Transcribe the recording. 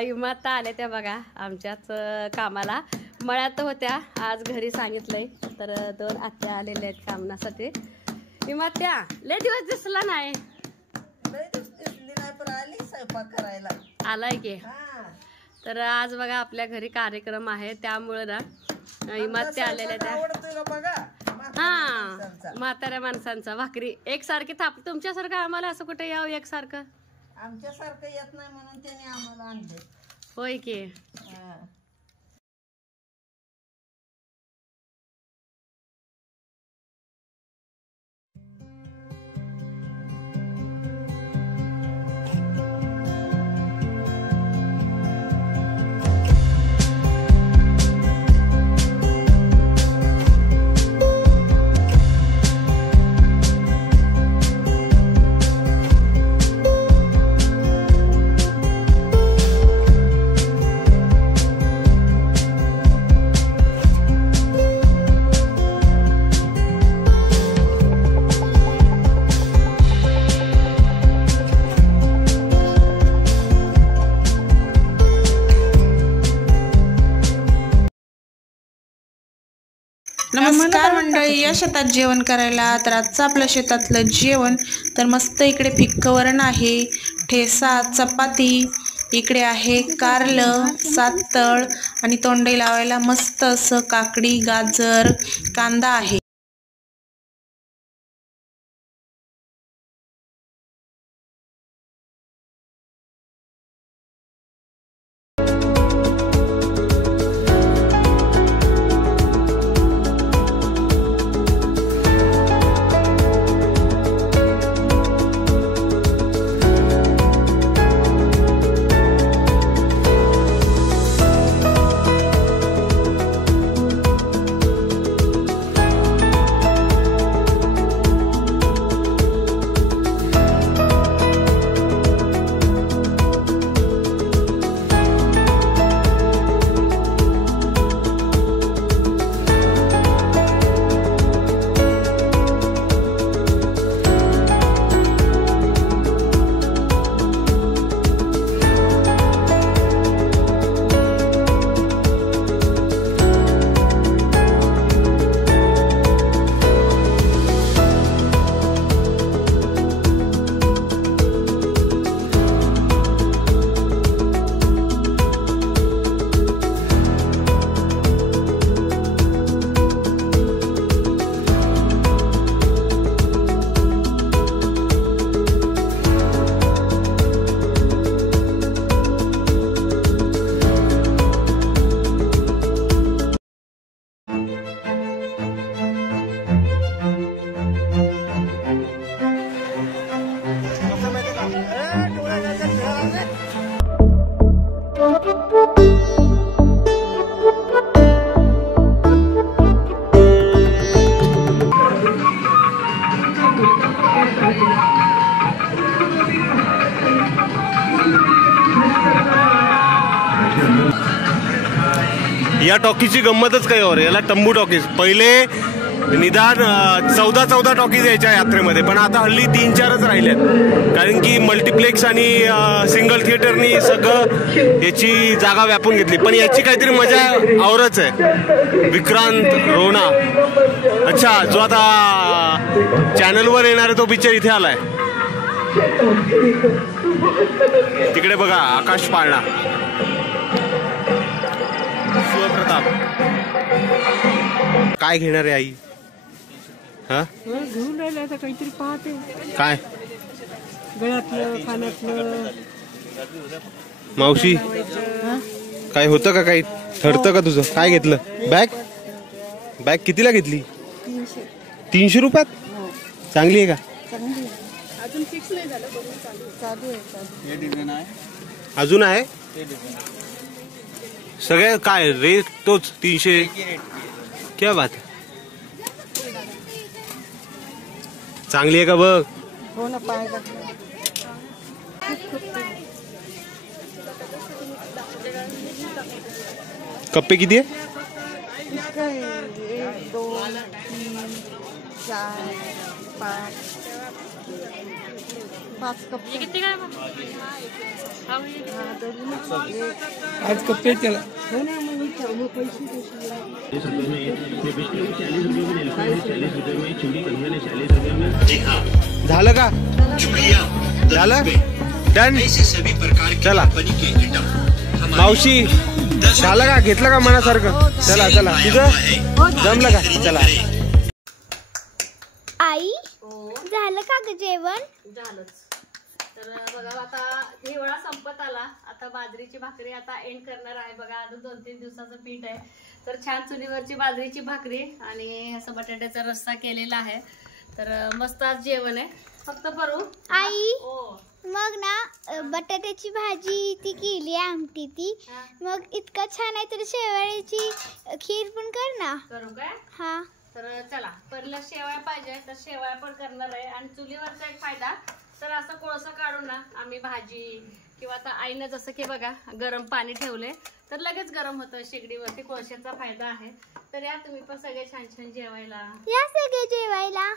इमाता आल्या त्या बघा आमच्याच कामाला मळ्यात होत्या, आज घरी सांगितलंय तर 2 आत्या आलेल्या आहेत कामनासाठी. इमात्या लय दिवस दिसला नाही, स्वयंपाक करायला आलाय की. तर आज बघा आपल्या घरी कार्यक्रम आहे त्यामुळे ना इमात्या आलेल्या त्या. हा, म्हाताऱ्या माणसांचा भाकरी एकसारखी थाप. तुमच्यासारखं आम्हाला असं कुठे यावं एकसारखं? आमच्यासारखं येत नाही म्हणून त्यांनी आम्हाला आणले. होय की. नमस्कार मंडळी, या शेतात जेवण करायला. तर आजचं आपल्या शेतातलं जेवण तर मस्त. इकडे फिक्क वरण आहे, ठेसा, चपाती, इकडे आहे कारलं, सातळ आणि तोंडी लावायला मस्त असं काकडी, गाजर, कांदा आहे. या टॉकीजची गंमतच काही और याला तंबू टॉकीज. पहिले निदान 14 टॉकीज यायच्या यात्रेमध्ये, पण आता हल्ली 3-4च राहिल्यात, कारण की मल्टिप्लेक्स आणि सिंगल थिएटरनी सगळं याची जागा व्यापून घेतली. पण याची काहीतरी मजा औरच आहे. विक्रांत रोना, अच्छा, जो आता चॅनलवर येणार आहे तो पिक्चर इथे आलाय. तिकडे बघा आकाश पाळणा, शिवप्रताप. काय घेणार आहे आई? हा, घेऊन राहिले आता काहीतरी पाहते. काय गळ्यातलं खाण्यातलं. मावशी काय होतं का? काही ठरतं का तुझं? काय घेतलं? बॅग कितीला घेतली? 300 रुपयात. चांगली आहे का? अजून फिक्स नाही झालं, चालू आहे. अजून आहे सगळे. काय रेट तोच 300? क्या बात आहे. चांगली आहे का बघ? हो ना, पाहायला कप्पे किती आहे? 1, 2, 3, 4, 5 कप. किती काय मग? आज कप्पे केला. झालं का? झालं, डन. चला मावशी, झालं का? घेतलं का मनासारखं? चला तुझं जमलं का? चला. आई झालं का ग जेवण? झालंच. तर बघा आता हिवाळा संपत आला. आता बाजरीची भाकरी आता एंड करणार आहे. बघा अजून 2-3 दिवसाचं पीठ आहे. तर छान चुलीवरची बाजरीची भाकरी आणि असं बटाट्याचा रस्सा केलेला आहे. तर मस्त आज जेवण आहे. फक्त करू आई हो. मग ना बटाट्याची भाजी ती केली, आमटी ती, मग इतका छान आहे. तर शेवाळ्याची खीर पण कर ना. करू काय? हा, तर चला, पहिलं शेवया पाहिजे तर शेवया पण करणार आहे. आणि चुलीवरचा एक फायदा, तर असं कोळसा काढून ना आम्ही भाजी किंवा आता आईनं जसं की बघा गरम पाणी ठेवले तर लगेच गरम होतं शेगडीवरती. कोळशाचा फायदा आहे. तर या तुम्ही पण सगळे छान छान जेवायला. या सगळे जेवायला.